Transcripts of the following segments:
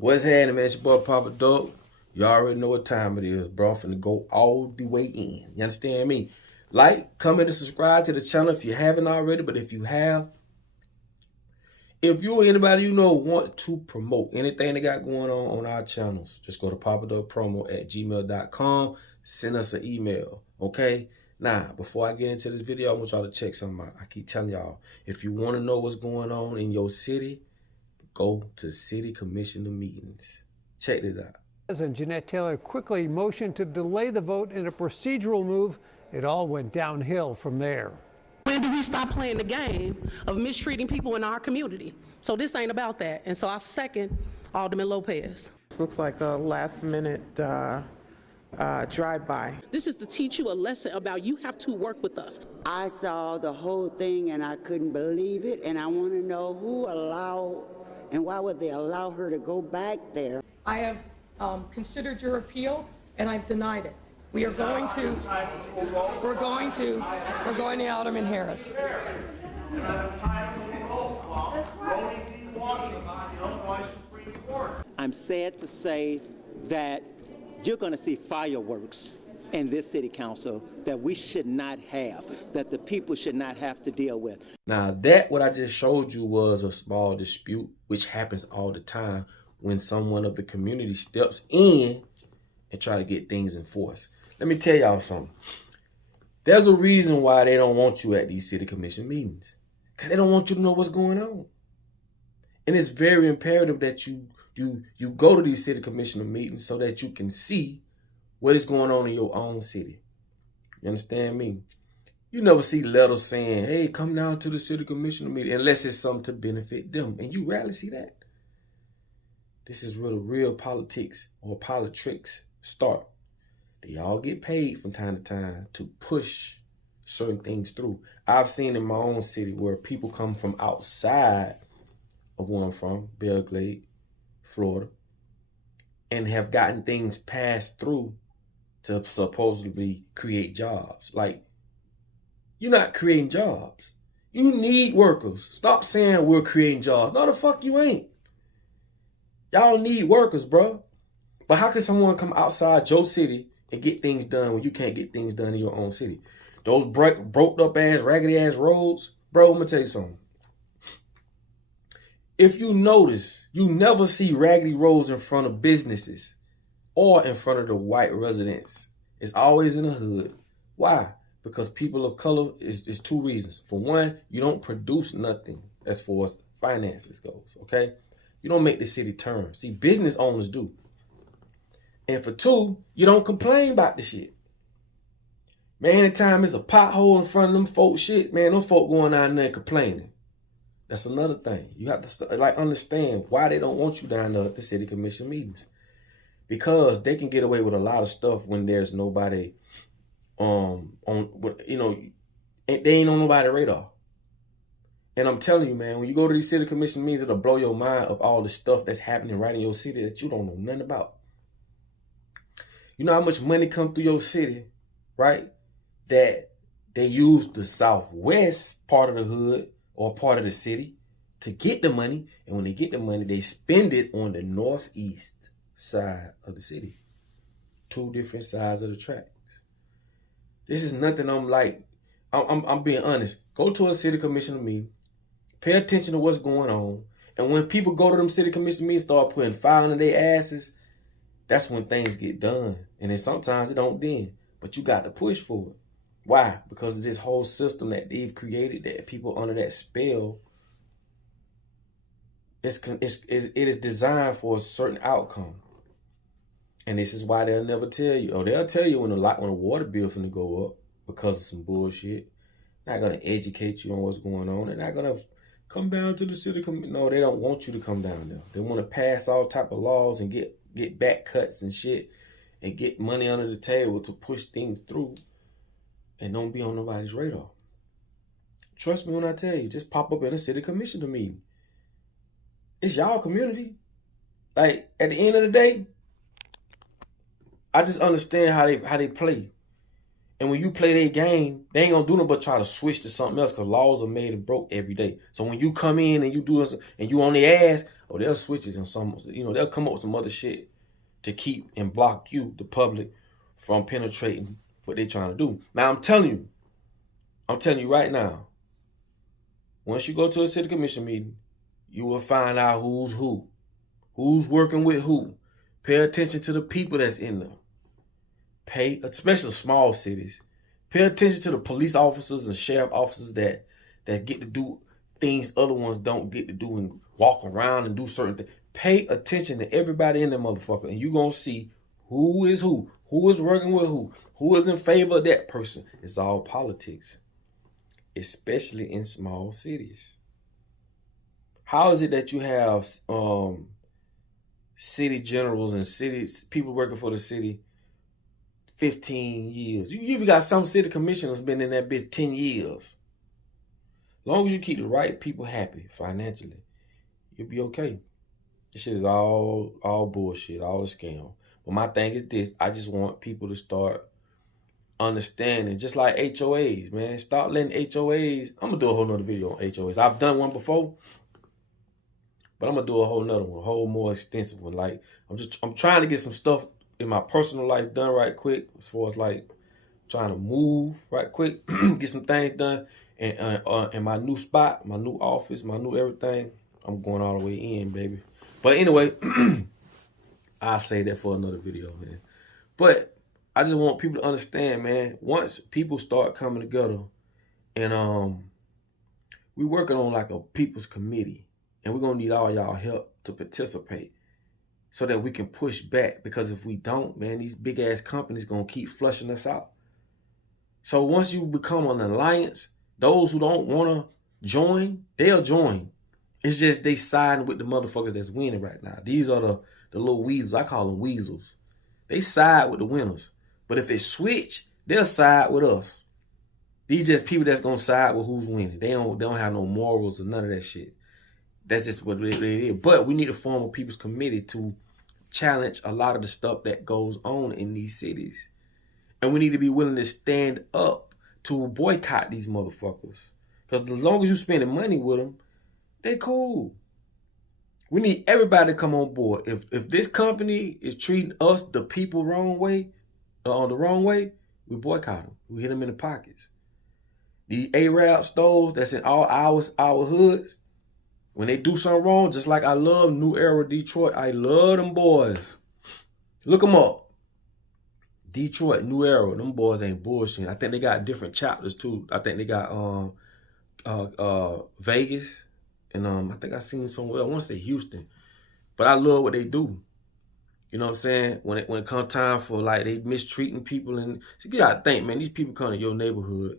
What's happening, man? It's your boy Papa Dog. You already know what time it is, bro. I'm finna go all the way in. You understand me? Like, comment, and subscribe to the channel if you haven't already. But if you have, if you or anybody you know want to promote anything they got going on our channels, just go to papadogpromo@gmail.com. Send us an email, okay? Now, before I get into this video, I want y'all to check something out. I keep telling y'all, if you want to know what's going on in your city, go to city commissioner meetings. Check this out. President Jeanette Taylor quickly motioned to delay the vote in a procedural move. It all went downhill from there. When do we stop playing the game of mistreating people in our community? So this ain't about that. And so I second Alderman Lopez. This looks like a last-minute drive-by. This is to teach you a lesson about you have to work with us. I saw the whole thing and I couldn't believe it, and I want to know who allowed and why would they allow her to go back there? I have considered your appeal and I've denied it. We're going to Alderman Harris. I'm sad to say that you're going to see fireworks in this city council that we should not have, that the people should not have to deal with. Now, that what I just showed you was a small dispute, which happens all the time when someone of the community steps in and try to get things enforced. Let me tell y'all something. There's a reason why they don't want you at these city commission meetings, because they don't want you to know what's going on. And it's very imperative that you go to these city commissioner meetings so that you can see what is going on in your own city. You understand me? You never see letters saying, hey, come down to the city commissioner meeting, unless it's something to benefit them. And you rarely see that. This is where the real politics or politics start. They all get paid from time to time to push certain things through. I've seen in my own city where people come from outside of where I'm from, Belgrade, Florida, and have gotten things passed through to supposedly create jobs. Like, you're not creating jobs. You need workers. Stop saying we're creating jobs. No, the fuck you ain't. Y'all need workers, bro. But how can someone come outside your city and get things done when you can't get things done in your own city? Those broke up ass, raggedy ass roads, bro, I'm gonna tell you something. If you notice, you never see raggedy roads in front of businesses or in front of the white residents. It's always in the hood. Why? Because people of color is two reasons. For one, you don't produce nothing as far as finances goes, okay? You don't make the city turn. See, business owners do. And for two, you don't complain about the shit. Man, anytime it's a pothole in front of them folks shit, man, them folk going down there complaining. That's another thing. You have to understand why they don't want you down there at the city commission meetings. Because they can get away with a lot of stuff when there's nobody they ain't on nobody's radar. And I'm telling you, man, when you go to these city commission meetings, it'll blow your mind of all the stuff that's happening right in your city that you don't know nothing about. You know how much money come through your city, right? That they use the southwest part of the hood or part of the city to get the money. And when they get the money, they spend it on the northeast side of the city. Two different sides of the tracks. This is nothing I'm being honest. Go to a city commissioner meeting. Pay attention to what's going on. And when people go to them city commission meetings, start putting fire under their asses, that's when things get done. And then sometimes it don't then. But you got to push for it. Why? Because of this whole system that they've created, that people under that spell, it is designed for a certain outcome. And this is why they'll never tell you. Or they'll tell you when a water bill finna go up because of some bullshit. Not going to educate you on what's going on. They're not going to come down to the city. No, they don't want you to come down there. They want to pass all type of laws and get back cuts and shit and get money under the table to push things through and don't be on nobody's radar. Trust me when I tell you, just pop up in a city commissioner meeting. It's y'all community. Like, at the end of the day, I just understand how they play. And when you play their game, they ain't gonna do nothing but try to switch to something else because laws are made and broke every day. So when you come in and you do this and you on their ass, or they'll switch it on some, they'll come up with some other shit to keep and block you, the public, from penetrating what they're trying to do. Now, I'm telling you right now, once you go to a city commission meeting, you will find out who's working with who. Pay attention to the people that's in there. Especially small cities. Pay attention to the police officers and sheriff officers that get to do things other ones don't get to do and walk around and do certain things. Pay attention to everybody in that motherfucker, and you're going to see who is working with who is in favor of that person. It's all politics, especially in small cities. How is it that you have city generals and people working for the city 15 years? You even got some city commissioners been in that bitch 10 years. As long as you keep the right people happy financially, you'll be okay. This shit is all bullshit, all a scam. But my thing is this: I just want people to start understanding, just like HOAs, man. Stop letting HOAs. I'm gonna do a whole nother video on HOAs. I've done one before, but I'm gonna do a whole nother one, a whole more extensive one. Like I'm trying to get some stuff in my personal life done right quick, as far as like trying to move right quick, get some things done, and my new spot, my new office, my new everything. I'm going all the way in, baby. But anyway, I'll say that for another video, man. But I just want people to understand, man, once people start coming together and we working on like a people's committee, and we're going to need all y'all help to participate so that we can push back, because if we don't, man, these big ass companies going to keep flushing us out. So once you become an alliance, those who don't want to join, they'll join. It's just they siding with the motherfuckers that's winning right now. These are the little weasels. I call them weasels. They side with the winners. But if they switch, they'll side with us. These just people that's gonna side with who's winning. They don't have no morals or none of that shit. That's just what it is. But we need to form a people's committee to challenge a lot of the stuff that goes on in these cities. And we need to be willing to stand up to boycott these motherfuckers. Because as long as you're spending money with them, they cool. We need everybody to come on board. If this company is treating us, the people, the wrong way, we boycott them. We hit them in the pockets. The Arab stores that's in all our hoods, when they do something wrong, just like I love New Era Detroit, I love them boys. Look them up. Detroit, New Era, them boys ain't bullshit. I think they got different chapters too. I think they got Vegas. And I think I seen somewhere, I want to say Houston. But I love what they do. You know what I'm saying? When it comes time for like they mistreating people, and so you gotta think, man, these people come to your neighborhood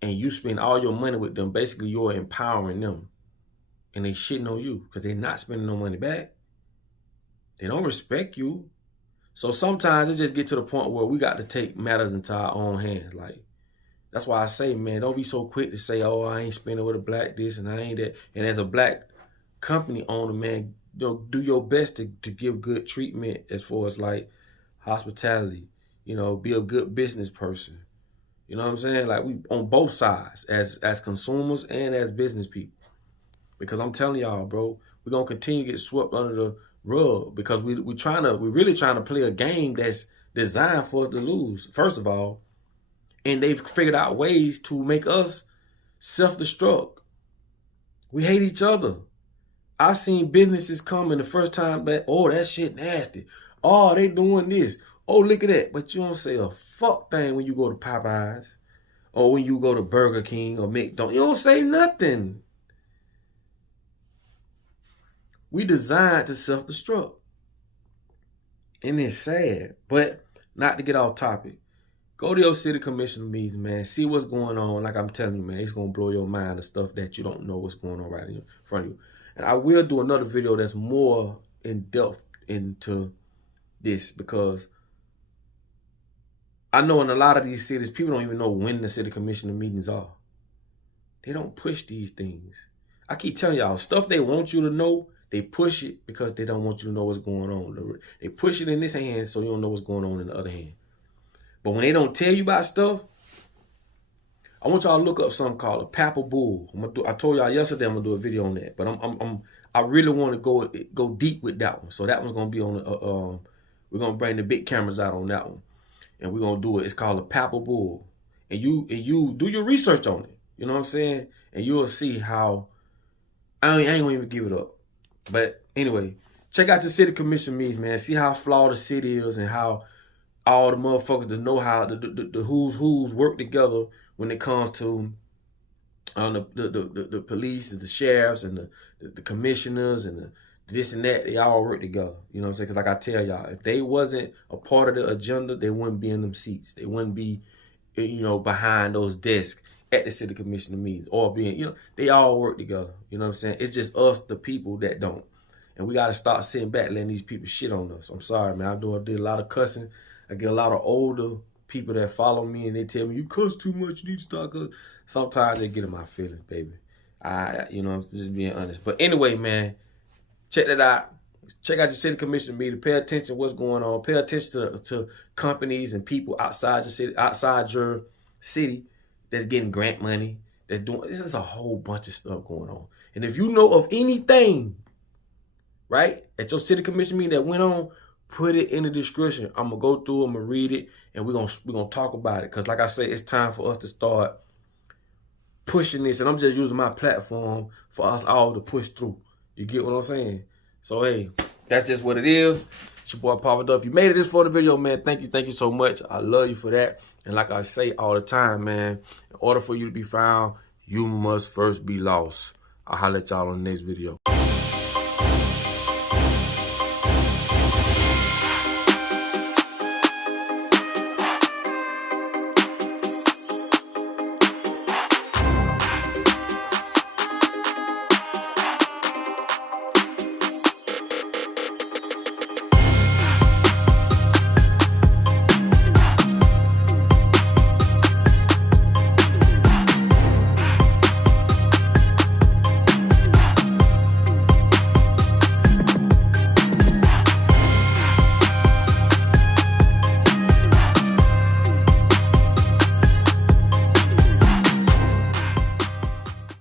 and you spend all your money with them. Basically, you're empowering them. And they shitting on you because they're not spending no money back. They don't respect you. So sometimes it just get to the point where we got to take matters into our own hands. Like, that's why I say, man, don't be so quick to say, oh, I ain't spending with a black this and I ain't that. And as a black company owner, man, do your best to give good treatment as far as like hospitality, be a good business person. You know what I'm saying? Like, we on both sides as consumers and as business people. Because I'm telling y'all, bro, we're going to continue to get swept under the rug because we're really trying to play a game that's designed for us to lose, first of all. And they've figured out ways to make us self-destruct. We hate each other. I've seen businesses come in the first time that, oh, that shit nasty. Oh, they doing this. Oh, look at that. But you don't say a fuck thing when you go to Popeyes or when you go to Burger King or McDonald's. You don't say nothing. We designed to self-destruct. And it's sad. But not to get off topic. Go to your city commission meetings, man. See what's going on. Like I'm telling you, man, it's going to blow your mind, the stuff that you don't know what's going on right in front of you. And I will do another video that's more in depth into this because I know in a lot of these cities, people don't even know when the city commissioner meetings are. They don't push these things. I keep telling y'all, stuff they want you to know, they push it because they don't want you to know what's going on. They push it in this hand so you don't know what's going on in the other hand. But when they don't tell you about stuff, I want y'all to look up something called a papal bull. I told y'all yesterday I'm gonna do a video on that, but I really want to go deep with that one. So that one's gonna be on the we're gonna bring the big cameras out on that one, and we're gonna do it. It's called a Papal Bull, and you do your research on it. You know what I'm saying? And you'll see how I ain't gonna even give it up. But anyway, check out the city commission meetings, man. See how flawed the city is and how all the motherfuckers that know how the who's work together when it comes to the police and the sheriffs and the commissioners and the this and that. They all work together. You know what I'm saying? Because like I tell y'all, if they wasn't a part of the agenda, they wouldn't be in them seats. They wouldn't be, you know, behind those desks at the city commissioner meetings or being, you know, they all work together. You know what I'm saying? It's just us, the people, that don't. And we got to start sitting back letting these people shit on us. I'm sorry, man. I did a lot of cussing. I get a lot of older people that follow me and they tell me, you cuss too much, you need to stop cussing. Sometimes they get in my feelings, baby. You know, just being honest. But anyway, man, check that out. Check out your city commission meeting. Pay attention to what's going on. Pay attention to companies and people outside your city, outside your city that's getting grant money. That's doing. This is a whole bunch of stuff going on. And if you know of anything, right, at your city commission meeting that went on, put it in the description. I'm gonna go through. I'm gonna read it, and we're gonna talk about it. Cause like I said, it's time for us to start pushing this, and I'm just using my platform for us all to push through. You get what I'm saying? So hey, that's just what it is. It's your boy Papa Duff. If you made it this far in the video, man, thank you so much. I love you for that. And like I say all the time, man, in order for you to be found, you must first be lost. I'll holler at y'all on the next video.